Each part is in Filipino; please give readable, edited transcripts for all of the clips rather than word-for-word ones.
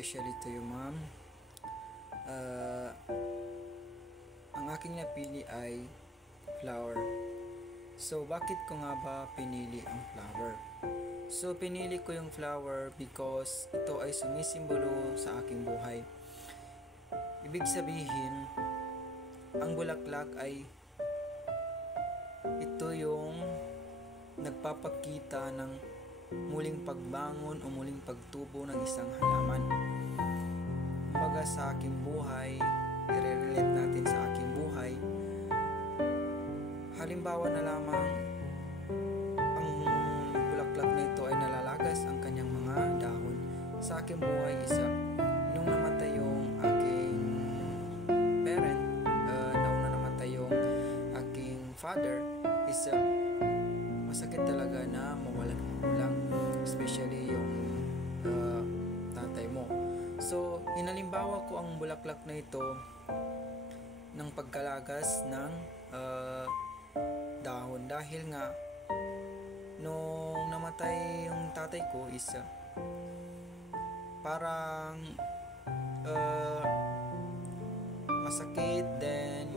especially to you, ma'am. Uh, ang aking napili ay flower. So, bakit ko nga ba pinili ang flower? So, pinili ko yung flower because ito ay sumisimbolo sa aking buhay. Ibig sabihin, ang bulaklak ay ito yung nagpapakita ng muling pagbangon o muling pagtubo ng isang halaman. Kumbaga sa aking buhay, i-relate natin sa aking buhay. Halimbawa na lamang, ang bulaklak na ito ay nalalagas ang kanyang mga dahon. Sa aking buhay, nung namatay yung aking parent, nauna namatay yung aking father, masakit talaga na mawalan ng magulang, especially yung tatay mo. So, inalimbawa ko ang bulaklak na ito ng pagkalagas ng dahon, dahil nga nung namatay yung tatay ko parang masakit, then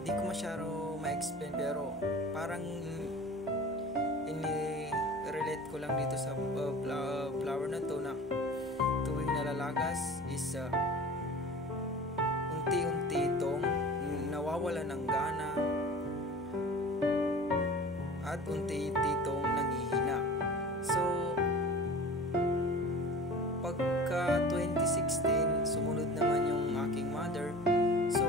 hindi ko masyado ma-explain, pero parang ini-relate ko lang dito sa flower na to, na tuwing nalalagas unti-unti itong nawawala ng gana at unti-unti itong nanghihina. So, pagka 2016, sumunod naman yung aking mother. So,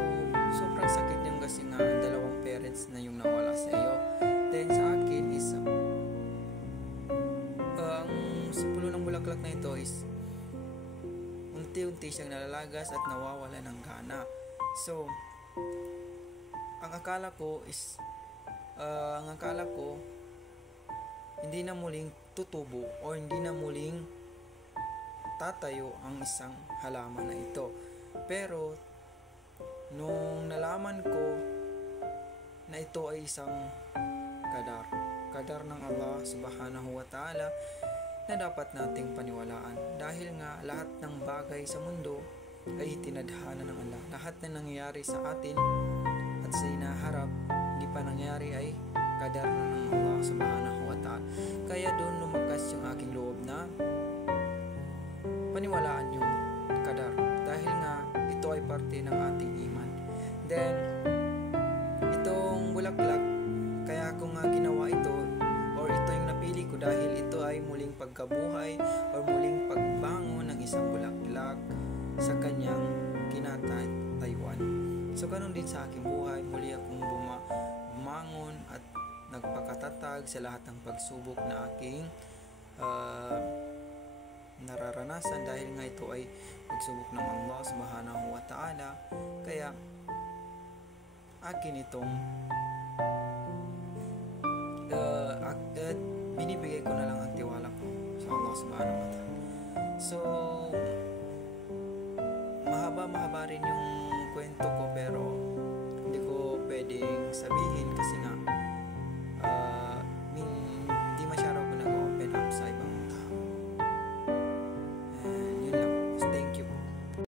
sobrang sakit yung kasi nga ang dalawang parents na yung nawala sa iyo. Then sa akin ang simbolo ng bulaklak na ito unti-unti siyang nalalagas at nawawala ng gana. So, ang akala ko hindi na muling tutubo o hindi na muling tatayo ang isang halaman na ito. Pero nung nalaman ko na ito ay isang kadar ng Allah subhanahu wa ta'ala na dapat nating paniwalaan, dahil nga lahat ng bagay sa mundo ay tinadhana ng Allah. Lahat na nangyayari sa atin at sa inaharap, hindi pa nangyari, ay kadar ng Allah subhanahu wa ta'ala. Kaya doon lumakas yung aking loob na paniwalaan yung kadar, dahil nga ito ay parte ng ating iman. Then itong bulaklak, kaya ako nga ginawa ito, or ito yung napili ko, dahil ito ay muling pagkabuhay or muling pagbangon ng isang bulaklak sa kanyang kinatayuan. So ganun din sa aking buhay, muli akong bumangon at nagpakatatag sa lahat ng pagsubok na aking nararanasan, dahil nga ito ay pagsubok ng Allah subhanahu wa ta'ala. Kaya akin itong binibigay ko na lang ang tiwala ko sa Allah subhanahu wa ta'ala. So, mahaba rin yung kwento ko, pero hindi ko pwedeng sabihin kasi nga